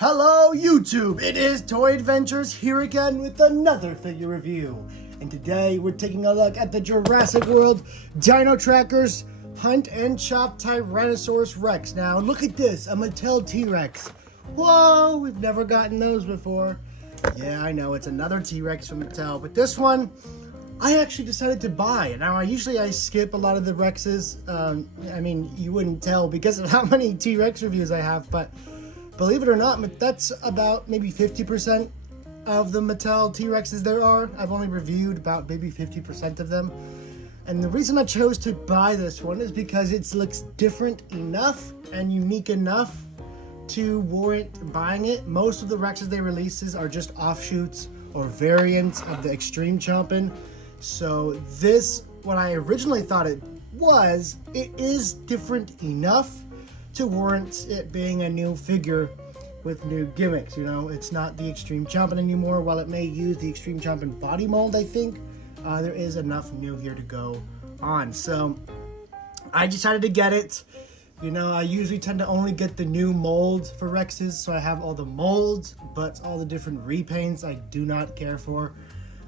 Hello YouTube, it is Toy Adventures here again with another figure review. And today we're taking a look at the Jurassic World Dino Trackers Hunt and Chomp Tyrannosaurus Rex. Now look at this, a Mattel T-Rex. Whoa, we've never gotten those before. Yeah, I know, it's another T-Rex from Mattel, but this one I actually decided to buy. Now I usually skip a lot of the Rexes. I mean, you wouldn't tell because of how many T-Rex reviews I have, but believe it or not, that's about maybe 50% of the Mattel T-Rexes there are. I've only reviewed about maybe 50% of them. And the reason I chose to buy this one is because it looks different enough and unique enough to warrant buying it. Most of the Rexes they releases are just offshoots or variants of the Extreme Chompin'. So this, what I originally thought it is different enough to warrant it being a new figure with new gimmicks. You know, it's not the Extreme Chompin' anymore. While it may use the Extreme Chompin' body mold, I think there is enough new here to go on. So I decided to get it. You know, I usually tend to only get the new molds for Rexes, so I have all the molds, but all the different repaints I do not care for.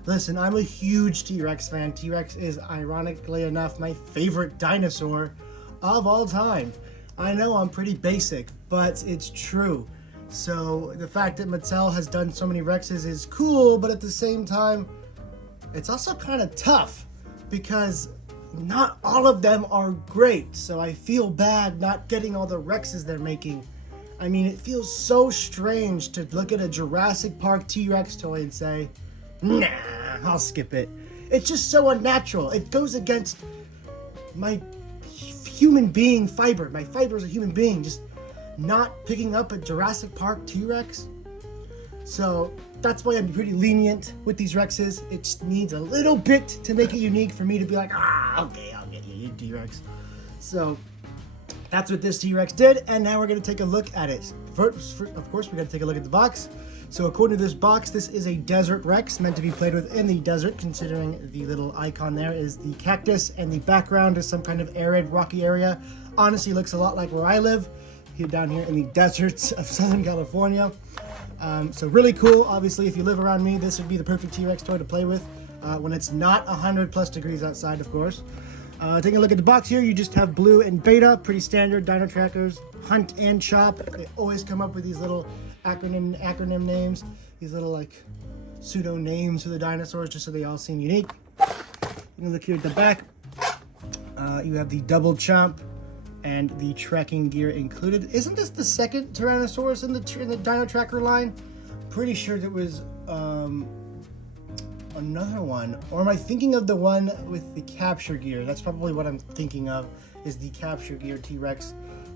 Listen, I'm a huge T-Rex fan. T-Rex is, ironically enough, my favorite dinosaur of all time. I know I'm pretty basic, but it's true. So the fact that Mattel has done so many Rexes is cool, but at the same time, it's also kind of tough because not all of them are great. So I feel bad not getting all the Rexes they're making. I mean, it feels so strange to look at a Jurassic Park T-Rex toy and say, nah, I'll skip it. It's just so unnatural. It goes against my human being fiber. My fiber as a human being, just not picking up a Jurassic Park T-Rex. So that's why I'm pretty lenient with these Rexes. It just needs a little bit to make it unique for me to be like, okay, I'll get you T-Rex. So that's what this T-Rex did, and now we're going to take a look at it. First, of course, we're going to take a look at the box. So according to this box, this is a desert Rex meant to be played with in the desert, considering the little icon there is the cactus and the background is some kind of arid, rocky area. Honestly, looks a lot like where I live, down here in the deserts of Southern California. So really cool. Obviously, if you live around me, this would be the perfect T-Rex toy to play with when it's not 100+ degrees outside, of course. Taking a look at the box here, you just have blue and beta, pretty standard. Dino Trackers Hunt and Chomp. They always come up with these little acronym names, these little like pseudo names for the dinosaurs, just so they all seem unique. You look here at the back. You have the double Chomp and the tracking gear included. Isn't this the second Tyrannosaurus in the Dino Tracker line? Pretty sure there was another one, or am I thinking of the one with the capture gear? That's probably what I'm thinking of, is the capture gear T-Rex.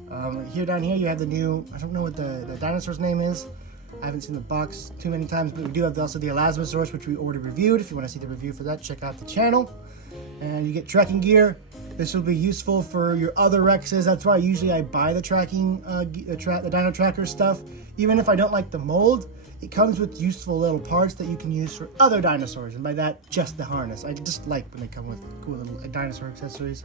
Down here you have the new, I don't know what the dinosaur's name is. I haven't seen the box too many times, but we do have also the Elasmosaurus, which we already reviewed. If you want to see the review for that, check out the channel. And you get tracking gear. This will be useful for your other Rexes. That's why usually I buy the tracking, the Dino Tracker stuff. Even if I don't like the mold, it comes with useful little parts that you can use for other dinosaurs. And by that, just the harness. I just like when they come with cool little dinosaur accessories.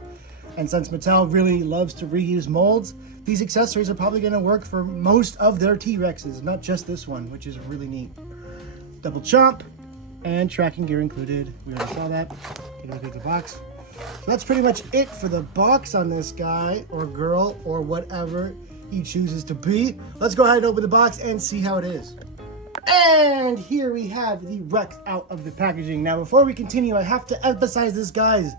And since Mattel really loves to reuse molds, these accessories are probably going to work for most of their T-Rexes, not just this one, which is really neat. Double Chomp and tracking gear included. We already saw that. Take a look at the box. So that's pretty much it for the box on this guy or girl or whatever he chooses to be. Let's go ahead and open the box and see how it is. And here we have the Rex out of the packaging. Now, before we continue, I have to emphasize this, guys.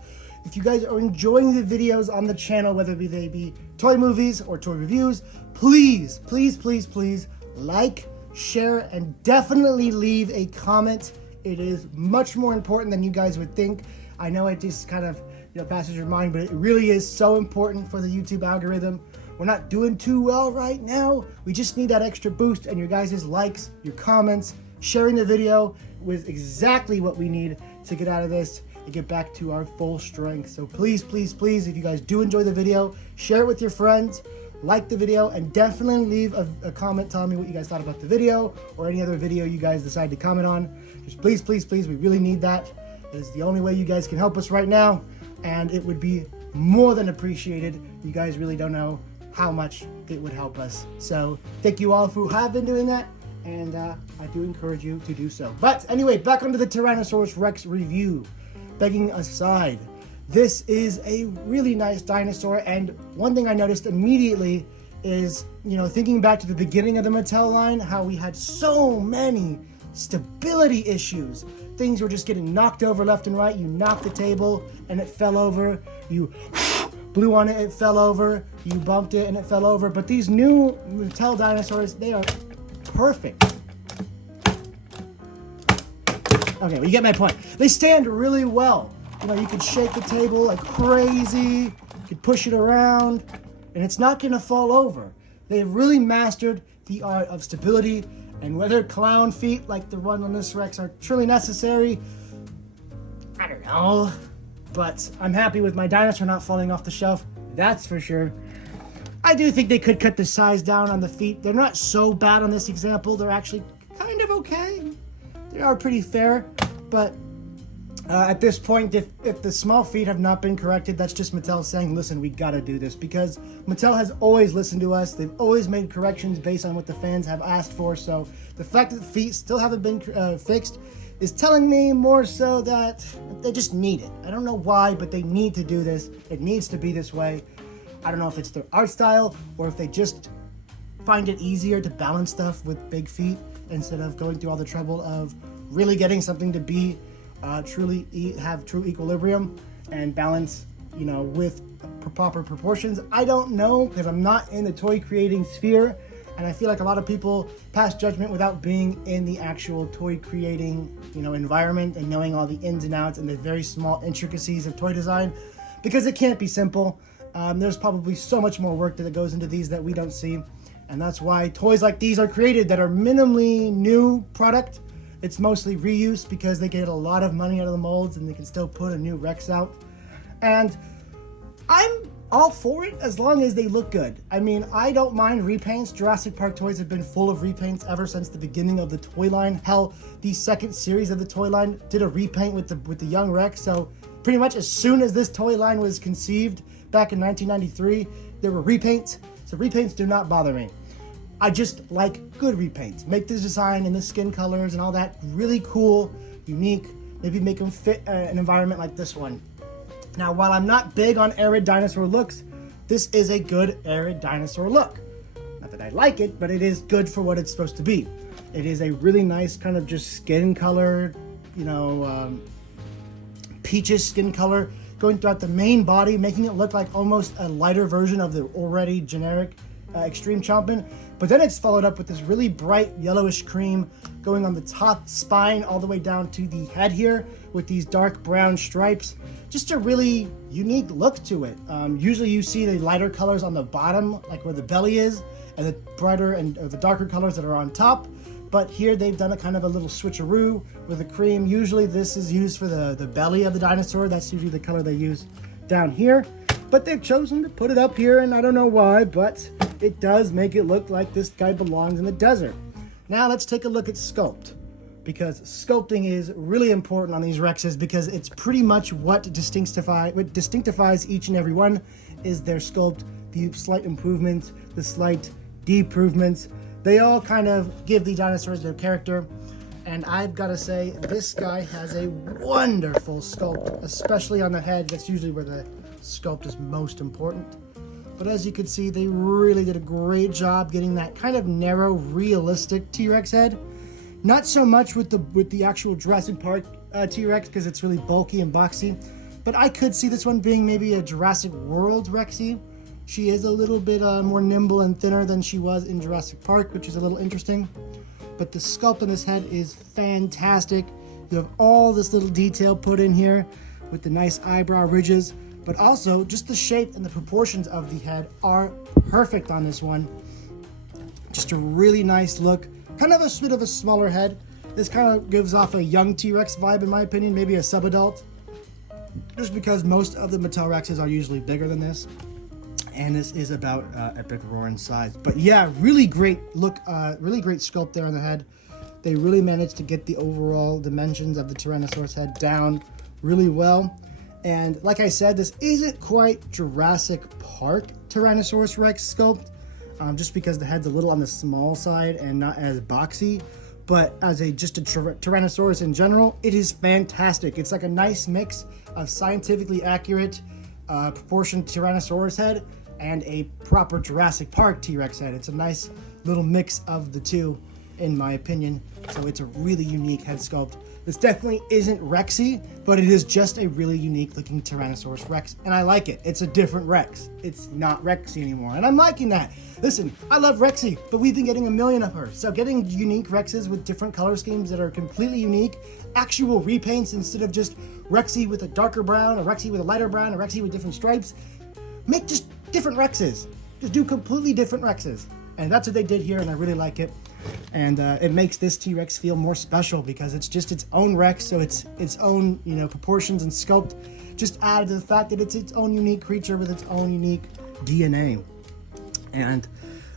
If you guys are enjoying the videos on the channel, whether they be toy movies or toy reviews, please, please, please, please like, share, and definitely leave a comment. It is much more important than you guys would think. I know it just kind of passes your mind, but it really is so important for the YouTube algorithm. We're not doing too well right now. We just need that extra boost, and your guys' likes, your comments, sharing the video with exactly what we need to get out of this and get back to our full strength. So please, please, please, if you guys do enjoy the video, share it with your friends, like the video, and definitely leave a comment telling me what you guys thought about the video or any other video you guys decide to comment on. Just please, please, please, we really need that. It is the only way you guys can help us right now, and it would be more than appreciated. You guys really don't know how much it would help us. So thank you all who have been doing that, and I do encourage you to do so. But anyway, back onto the Tyrannosaurus Rex review. Begging aside, this is a really nice dinosaur, and one thing I noticed immediately is, you know, thinking back to the beginning of the Mattel line, how we had so many stability issues. Things were just getting knocked over left and right. You knocked the table and it fell over. You blew on it, it fell over. You bumped it and it fell over. But these new Mattel dinosaurs, they are perfect. Okay, well, you get my point. They stand really well. You know, you could shake the table like crazy. You could push it around, and it's not gonna fall over. They've really mastered the art of stability, and whether clown feet like the one on this Rex are truly necessary, I don't know. But I'm happy with my dinosaur not falling off the shelf, that's for sure. I do think they could cut the size down on the feet. They're not so bad on this example. They're actually kind of okay. They are pretty fair, but at this point, if the small feet have not been corrected, that's just Mattel saying, listen, we gotta do this, because Mattel has always listened to us. They've always made corrections based on what the fans have asked for. So the fact that the feet still haven't been fixed is telling me more so that they just need it. I don't know why, but they need to do this. It needs to be this way. I don't know if it's their art style or if they just find it easier to balance stuff with big feet instead of going through all the trouble of really getting something to be truly have true equilibrium and balance, you know, with proper proportions. I don't know, because I'm not in the toy creating sphere, and I feel like a lot of people pass judgment without being in the actual toy creating, you know, environment and knowing all the ins and outs and the very small intricacies of toy design, because it can't be simple. There's probably so much more work that goes into these that we don't see, and that's why toys like these are created that are minimally new product. It's mostly reuse because they get a lot of money out of the molds and they can still put a new Rex out. And I'm all for it as long as they look good. I mean, I don't mind repaints. Jurassic Park toys have been full of repaints ever since the beginning of the toy line. Hell, the second series of the toy line did a repaint with the young Rex. So pretty much as soon as this toy line was conceived back in 1993, there were repaints. So repaints do not bother me. I just like good repaints. Make the design and the skin colors and all that really cool, unique. Maybe make them fit an environment like this one. Now, while I'm not big on arid dinosaur looks, this is a good arid dinosaur look. Not that I like it, but it is good for what it's supposed to be. It is a really nice kind of just skin color, you know, peaches skin color going throughout the main body, making it look like almost a lighter version of the already generic Extreme Chompin'. But then it's followed up with this really bright yellowish cream going on the top spine all the way down to the head here with these dark brown stripes. Just a really unique look to it. Usually you see the lighter colors on the bottom, like where the belly is, and the brighter and the darker colors that are on top. But here they've done a kind of a little switcheroo with the cream. Usually this is used for the belly of the dinosaur. That's usually the color they use down here. But they've chosen to put it up here, and I don't know why, but it does make it look like this guy belongs in the desert. Now let's take a look at sculpt, because sculpting is really important on these Rexes, because it's pretty much what distinctifies each and every one is their sculpt, the slight improvements, the slight deprovements. They all kind of give the dinosaurs their character, and I've got to say, this guy has a wonderful sculpt, especially on the head. That's usually where the sculpt is most important. But as you can see, they really did a great job getting that kind of narrow, realistic T-Rex head. Not so much with the actual Jurassic Park T-Rex, because it's really bulky and boxy. But I could see this one being maybe a Jurassic World Rexy. She is a little bit more nimble and thinner than she was in Jurassic Park, which is a little interesting. But the sculpt on this head is fantastic. You have all this little detail put in here with the nice eyebrow ridges. But also, just the shape and the proportions of the head are perfect on this one. Just a really nice look. Kind of a bit of a smaller head. This kind of gives off a young T-Rex vibe, in my opinion, maybe a subadult. Just because most of the Mattel Rexes are usually bigger than this. And this is about epic roar in size. But yeah, really great look, really great sculpt there on the head. They really managed to get the overall dimensions of the Tyrannosaurus head down really well. And like I said, this isn't quite Jurassic Park Tyrannosaurus Rex sculpt, just because the head's a little on the small side and not as boxy. But as just a Tyrannosaurus in general, it is fantastic. It's like a nice mix of scientifically accurate proportioned Tyrannosaurus head and a proper Jurassic Park T-Rex head. It's a nice little mix of the two, in my opinion. So it's a really unique head sculpt. This definitely isn't Rexy, but it is just a really unique looking Tyrannosaurus Rex, and I like it. It's a different Rex. It's not Rexy anymore, and I'm liking that. Listen, I love Rexy, but we've been getting a million of her. So getting unique Rexes with different color schemes that are completely unique, actual repaints instead of just Rexy with a darker brown, a Rexy with a lighter brown, a Rexy with different stripes. Make just different Rexes. Just do completely different Rexes. And that's what they did here, and I really like it. And it makes this T-Rex feel more special because it's just its own Rex, so it's its own, proportions and sculpt just added to the fact that it's its own unique creature with its own unique DNA. And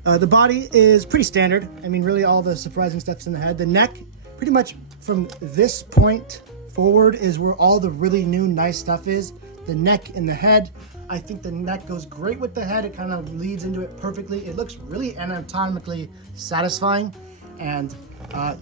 the body is pretty standard. I mean, really all the surprising stuff's in the head. The neck, pretty much from this point forward is where all the really new nice stuff is. The neck and the head. I think the neck goes great with the head. It kind of leads into it perfectly. It looks really anatomically satisfying. And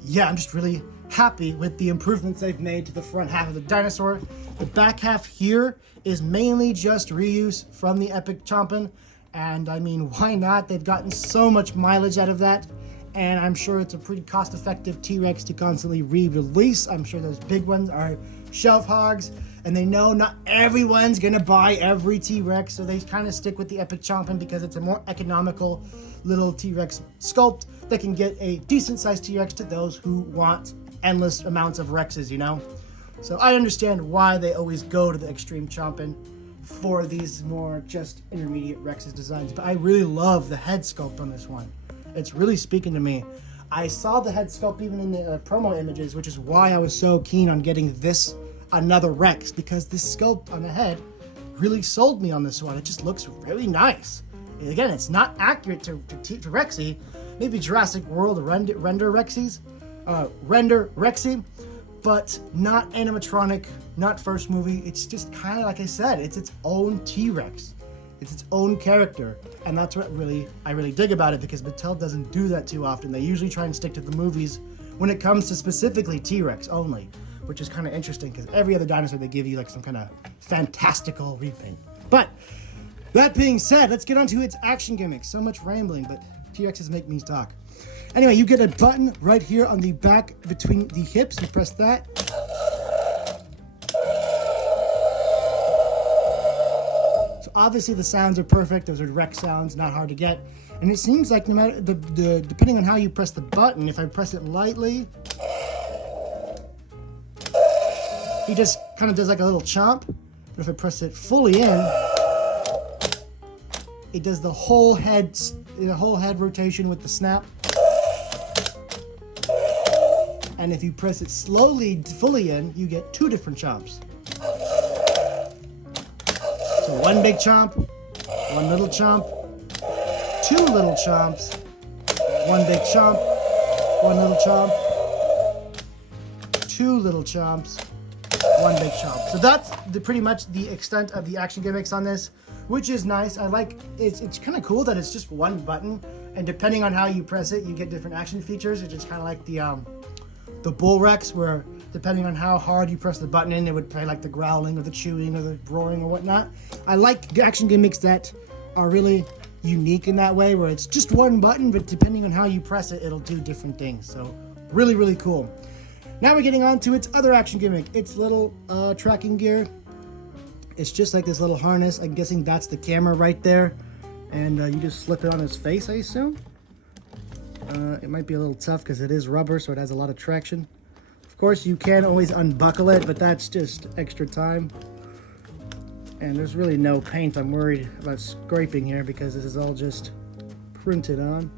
yeah, I'm just really happy with the improvements they've made to the front half of the dinosaur. The back half here is mainly just reuse from the Epic Chompin'. And I mean, why not? They've gotten so much mileage out of that. And I'm sure it's a pretty cost-effective T-Rex to constantly re-release. I'm sure those big ones are shelf hogs. And they know not everyone's gonna buy every T-Rex, so they kind of stick with the Epic Chompin' because it's a more economical little T-Rex sculpt that can get a decent-sized T-Rex to those who want endless amounts of Rexes, So I understand why they always go to the Extreme Chompin' for these more just intermediate Rexes designs, but I really love the head sculpt on this one. It's really speaking to me. I saw the head sculpt even in the promo images, which is why I was so keen on getting this another Rex, because this sculpt on the head really sold me on this one. It just looks really nice. And again, it's not accurate to Rexy. Maybe Jurassic World render Rexy, but not animatronic, not first movie. It's just kind of like I said, it's its own T-Rex. It's its own character, and that's what I really dig about it, because Mattel doesn't do that too often. They usually try and stick to the movies when it comes to specifically T-Rex only, which is kind of interesting because every other dinosaur they give you like some kind of fantastical repaint. But that being said, let's get on to its action gimmicks. So much rambling, but T-Rexes make me talk. Anyway, you get a button right here on the back between the hips. You press that. So obviously the sounds are perfect. Those are Rex sounds, not hard to get. And it seems like no matter depending on how you press the button, if I press it lightly, he just kind of does like a little chomp. But if I press it fully in, it does the whole head rotation with the snap. And if you press it slowly, fully in, you get two different chomps. So one big chomp, one little chomp, two little chomps, one big chomp, one little chomp, two little chomps, one big chomp. So that's pretty much the extent of the action gimmicks on this, which is nice. I like it's kind of cool that it's just one button, and depending on how you press it, you get different action features. It's just kind of like the Bull Rex, where depending on how hard you press the button in, it would play like the growling or the chewing or the roaring or whatnot. I like action gimmicks that are really unique in that way, where it's just one button, but depending on how you press it, it'll do different things. So really, really cool. Now we're getting on to its other action gimmick, its little tracking gear. It's just like this little harness. I'm guessing that's the camera right there. And you just slip it on his face, I assume. It might be a little tough because it is rubber, so it has a lot of traction. Of course, you can always unbuckle it, but that's just extra time. And there's really no paint I'm worried about scraping here because this is all just printed on.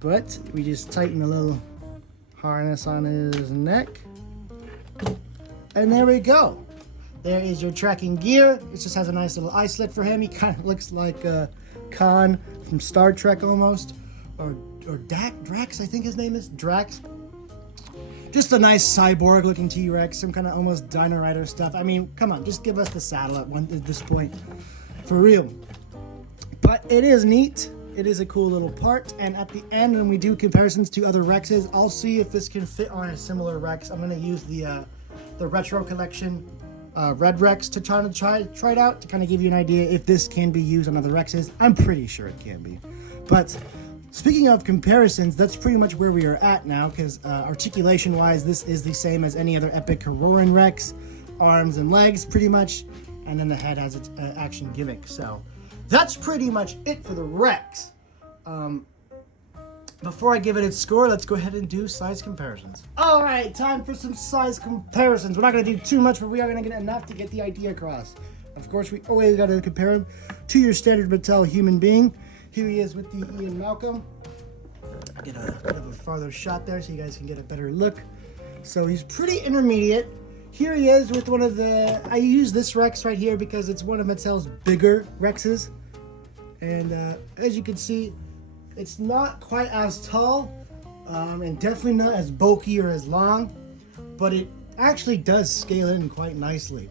But we just tighten a little harness on his neck. And there we go. There is your tracking gear. It just has a nice little eye slit for him. He kind of looks like Khan from Star Trek almost. Or Drax, I think his name is. Drax. Just a nice cyborg looking T-Rex, some kind of almost Dino Rider stuff. I mean, come on, just give us the saddle at this point. For real. But it is neat. It is a cool little part. And at the end, when we do comparisons to other Rexes, I'll see if this can fit on a similar Rex. I'm going to use the Retro Collection Red Rex to try it out to kind of give you an idea if this can be used on other Rexes. I'm pretty sure it can be. But speaking of comparisons, that's pretty much where we are at now, because articulation-wise, this is the same as any other epic roaring Rex. Arms and legs, pretty much. And then the head has its action gimmick. So that's pretty much it for the Rex. Before I give it its score, let's go ahead and do size comparisons. All right, time for some size comparisons. We're not going to do too much, but we are going to get enough to get the idea across. Of course, we always got to compare him to your standard Mattel human being. Here he is with the Ian Malcolm. I'll get a bit of a farther shot there so you guys can get a better look. So he's pretty intermediate. Here he is with one of the... I use this Rex right here because it's one of Mattel's bigger Rexes. And as you can see, it's not quite as tall and definitely not as bulky or as long, but it actually does scale in quite nicely.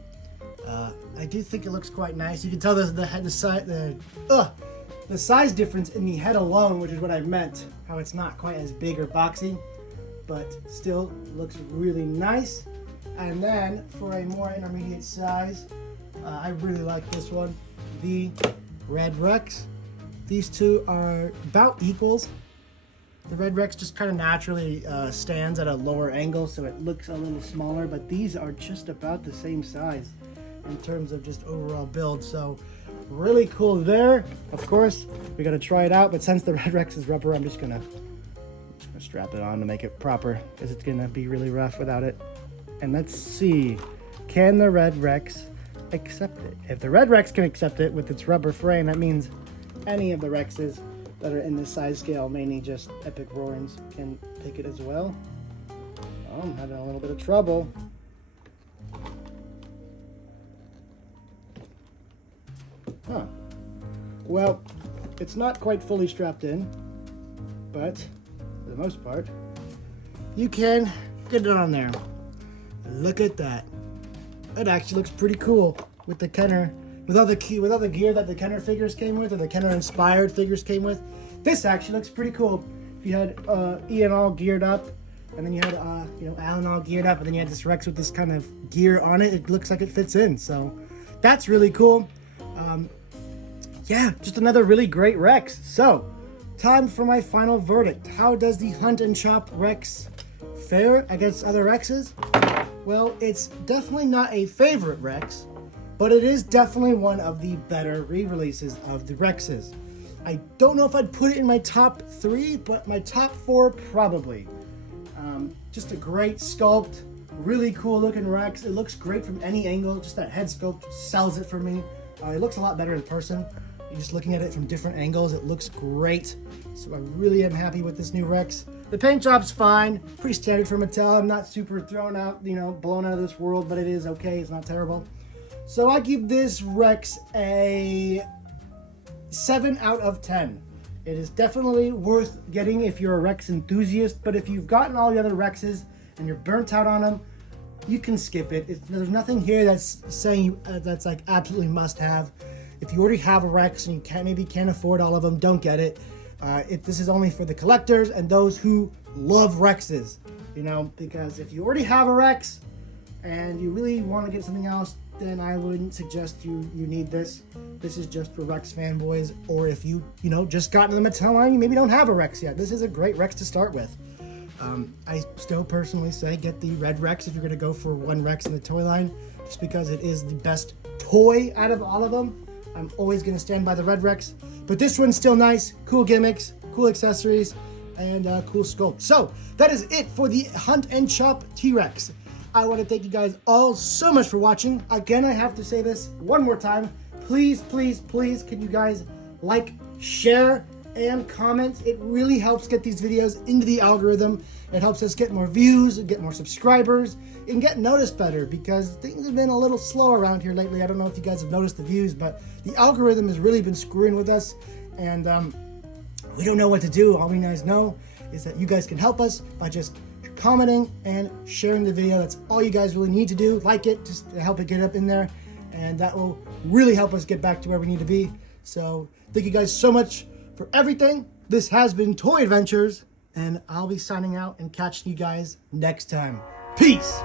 I do think it looks quite nice. You can tell the size difference in the head alone, which is what I meant, how it's not quite as big or boxy, but still looks really nice. And then for a more intermediate size, I really like this one, the Red Rex. These two are about equals. The Red Rex just kind of naturally stands at a lower angle, so it looks a little smaller, but these are just about the same size in terms of just overall build. So really cool there. Of course, we got to try it out, but since the Red Rex is rubber, I'm just gonna strap it on to make it proper, because it's gonna be really rough without it. And let's see, can the Red Rex accept it? If the Red Rex can accept it with its rubber frame, that means any of the Rexes that are in this size scale, mainly just epic roarings, can take it as well. Oh, I'm having a little bit of trouble. Huh. Well, it's not quite fully strapped in, but for the most part, you can get it on there. Look at that. It actually looks pretty cool with the Kenner, with all the gear that the Kenner figures came with, or the Kenner inspired figures came with. This actually looks pretty cool. If you had Ian all geared up, and then you had Alan all geared up, and then you had this Rex with this kind of gear on it, it looks like it fits in. So that's really cool. Yeah, just another really great Rex. So time for my final verdict. How does the Hunt and Chop Rex fare against other Rexes? Well, it's definitely not a favorite Rex, but it is definitely one of the better re-releases of the Rexes. I don't know if I'd put it in my top 3, but my top 4 probably. Just a great sculpt, really cool looking Rex. It looks great from any angle, just that head sculpt sells it for me. It looks a lot better in person. You're just looking at it from different angles, it looks great. So I really am happy with this new Rex. The paint job's fine, pretty standard for Mattel. I'm not super thrown out, blown out of this world, but it is okay, it's not terrible. So I give this Rex a 7 out of 10. It is definitely worth getting if you're a Rex enthusiast, but if you've gotten all the other Rexes and you're burnt out on them, you can skip it. There's nothing here that's saying that's like absolutely must have. If you already have a Rex and you maybe can't afford all of them, don't get it. This is only for the collectors and those who love Rexes, because if you already have a Rex and you really want to get something else, then I wouldn't suggest you need this. This is just for Rex fanboys, or if you just got into the Mattel line, you maybe don't have a Rex yet. This is a great Rex to start with. I still personally say get the Red Rex if you're going to go for one Rex in the toy line, just because it is the best toy out of all of them. I'm always going to stand by the Red Rex, but this one's still nice, cool gimmicks, cool accessories, and cool sculpt. So that is it for the Hunt and Chop T-Rex. I want to thank you guys all so much for watching. Again, I have to say this one more time. Please, please, please, can you guys like, share, and comment? It really helps get these videos into the algorithm. It helps us get more views, get more subscribers, and get noticed better, because things have been a little slow around here lately. I don't know if you guys have noticed the views, but the algorithm has really been screwing with us, and we don't know what to do. All we guys know is that you guys can help us by just commenting and sharing the video. That's all you guys really need to do. Like it, just to help it get up in there, and that will really help us get back to where we need to be. So Thank you guys so much for everything. This has been Toy Adventures, and I'll be signing out and catching you guys next time. Peace!